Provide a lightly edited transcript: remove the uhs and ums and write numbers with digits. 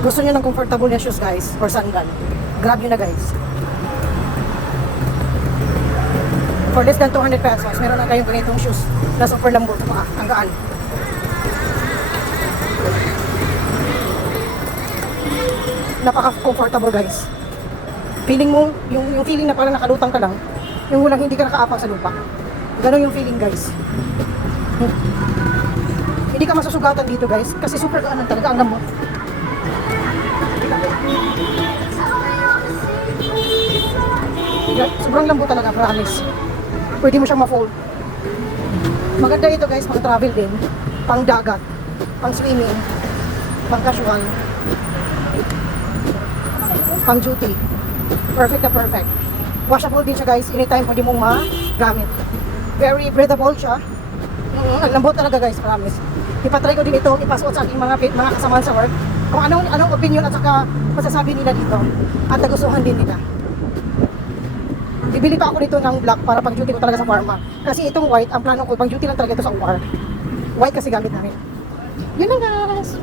Gusto nyo ng comfortable na shoes guys, or sandal, grab nyo na guys. For less than 200 pesos, meron na kayong ganitong shoes na super lambot, ang gaan. Napaka-comfortable guys. Feeling mo, yung feeling na parang nakalutang ka lang, yung walang hindi ka nakaapang sa lupa. Ganon yung feeling guys. Hindi ka masusugatan dito guys, kasi super gaan talaga, ang lambot. Sobrang lambot talaga, promise. Pwede mo siyang ma-fold. Maganda ito guys, pang travel din, pang dagat, pang swimming, pang casual, pang duty. Perfect na perfect. Washable din siya guys, anytime pwede mong magamit. Very breathable siya. Ang lambot talaga guys, promise. Ipatry ko din ito, ipasuot sa aking mga kasamahan sa work. Kung anong opinion at saka masasabi nila dito. At nagustuhan din nila. Bibili pa ako nito ng black para pang duty ko talaga sa pharma. Kasi itong white, ang plano ko, pang duty lang talaga ito sa UR. White kasi gamit namin. Yun lang guys.